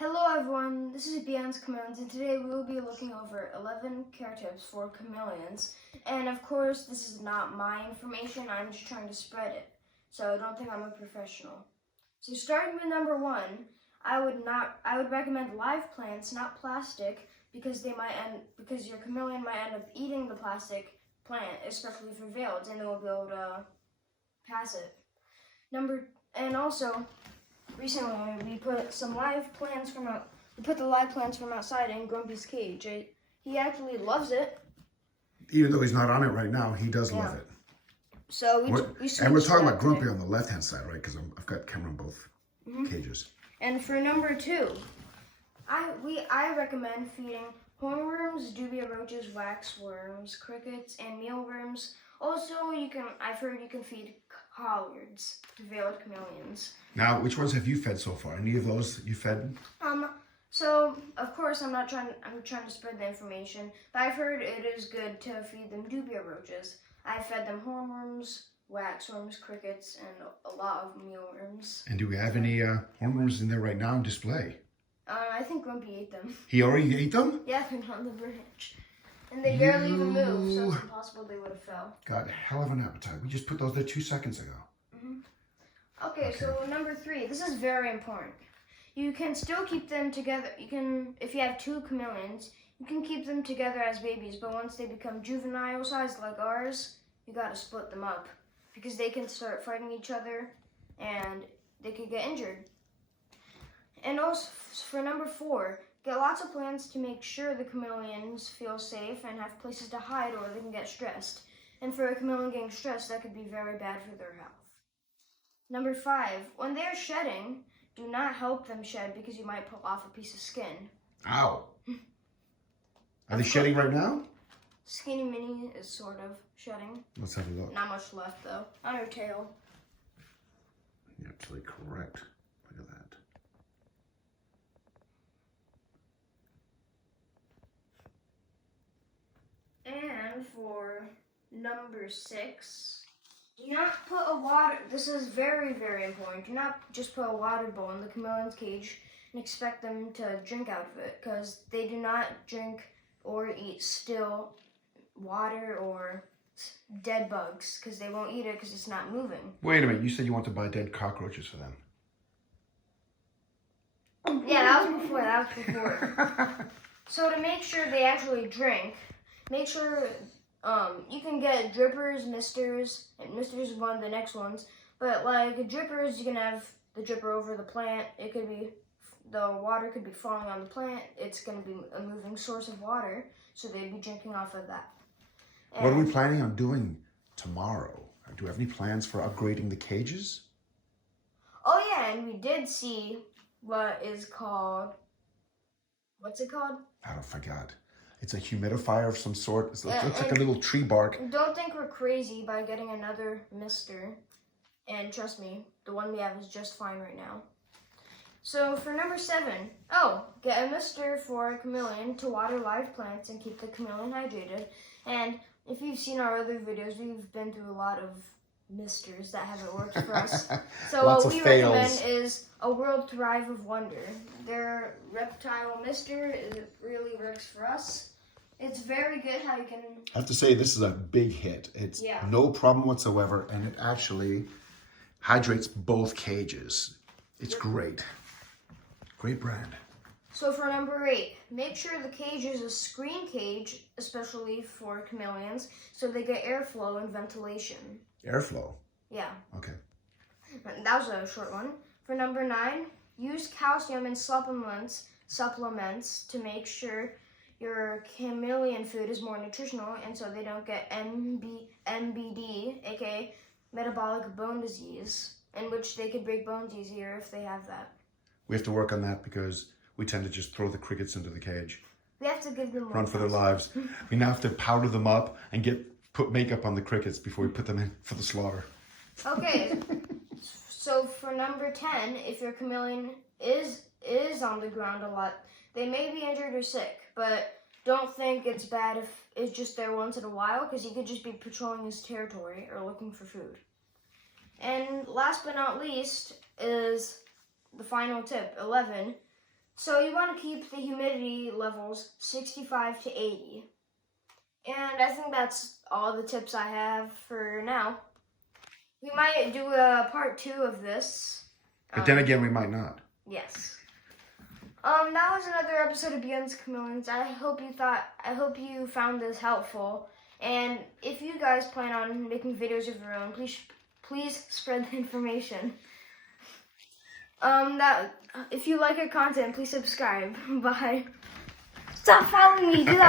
Hello everyone, this is Beyond's Chameleons, and today we will be looking over 11 care tips for chameleons. And of course, this is not my information, I'm just trying to spread it. So don't think I'm a professional. So starting with number 1, I would recommend live plants, not plastic, because your chameleon might end up eating the plastic plant, especially if they're veiled, and they won't be able to pass it. Recently, we put some live plants we put the live plants from outside in Grumpy's cage. He actually loves it. Even though he's not on it right now, he does love it. So we're talking about Grumpy on the left-hand side, right? Because I've got camera in both cages. And for number 2, I recommend feeding hornworms, dubia roaches, waxworms, crickets, and mealworms. Also, I've heard you can feed collards to veiled chameleons. Now, which ones have you fed so far? Any of those you fed? So of course I'm trying to spread the information, but I've heard it is good to feed them dubia roaches. I fed them hornworms, waxworms, crickets, and a lot of mealworms. And do we have any hornworms in there right now on display? I think Grumpy ate them. He already ate them? Yeah, they're on the branch. And they barely even move, so it's impossible they would have fell. Got a hell of an appetite. We just put those there 2 seconds ago. Okay, so number 3, this is very important. You can still keep them together. If you have 2 chameleons, you can keep them together as babies, but once they become juvenile sized like ours, you gotta split them up because they can start fighting each other and they could get injured. And also for number 4, get lots of plants to make sure the chameleons feel safe and have places to hide or they can get stressed. And for a chameleon getting stressed, that could be very bad for their health. Number 5, when they're shedding, do not help them shed because you might pull off a piece of skin. Ow. Are they shedding right now? Skinny Minnie is sort of shedding. Let's have a look. Not much left though, on her tail. You're actually correct. Look at that. And for number 6, do not put this is very, very important. Do not just put a water bowl in the chameleon's cage and expect them to drink out of it, because they do not drink or eat still water or dead bugs, because they won't eat it because it's not moving. Wait a minute, you said you want to buy dead cockroaches for them. Yeah, that was before. So to make sure they actually drink, make sure you can get drippers, misters, and misters is one of the next ones. But like drippers, you can have the dripper over the plant. The water could be falling on the plant. It's going to be a moving source of water, so they'd be drinking off of that. And what are we planning on doing tomorrow? Do we have any plans for upgrading the cages? Oh yeah, and we did see what's it called? I forgot. It's a humidifier of some sort. It looks like a little tree bark. Don't think we're crazy by getting another mister. And trust me, the one we have is just fine right now. So for number 7, get a mister for a chameleon to water live plants and keep the chameleon hydrated. And if you've seen our other videos, we've been through a lot of misters that haven't worked for us. So what we recommend is a World Thrive of Wonder. Their reptile mister, it really works for us. It's very good how you can... I have to say, this is a big hit. It's no problem whatsoever, and it actually hydrates both cages. It's great. Great brand. So for number 8, make sure the cage is a screen cage, especially for chameleons, so they get airflow and ventilation. Airflow? Yeah. Okay. That was a short one. For number 9, use calcium and supplements to make sure your chameleon food is more nutritional, and so they don't get MBD, aka metabolic bone disease, in which they could break bones easier if they have that. We have to work on that because we tend to just throw the crickets into the cage. We have to give them run for their lives. We now have to powder them up and put makeup on the crickets before we put them in for the slaughter. Okay. So for number 10, if your chameleon is on the ground a lot, they may be injured or sick, but don't think it's bad if it's just there once in a while, because he could just be patrolling his territory or looking for food. And last but not least is the final tip, 11. So you want to keep the humidity levels 65 to 80. And I think that's all the tips I have for now. We might do a part 2 of this. But then again, we might not. Yes. That was another episode of Beyond Chameleons. I hope you found this helpful. And if you guys plan on making videos of your own, please spread the information. If you like our content, please subscribe. Bye. Stop following me. Do that.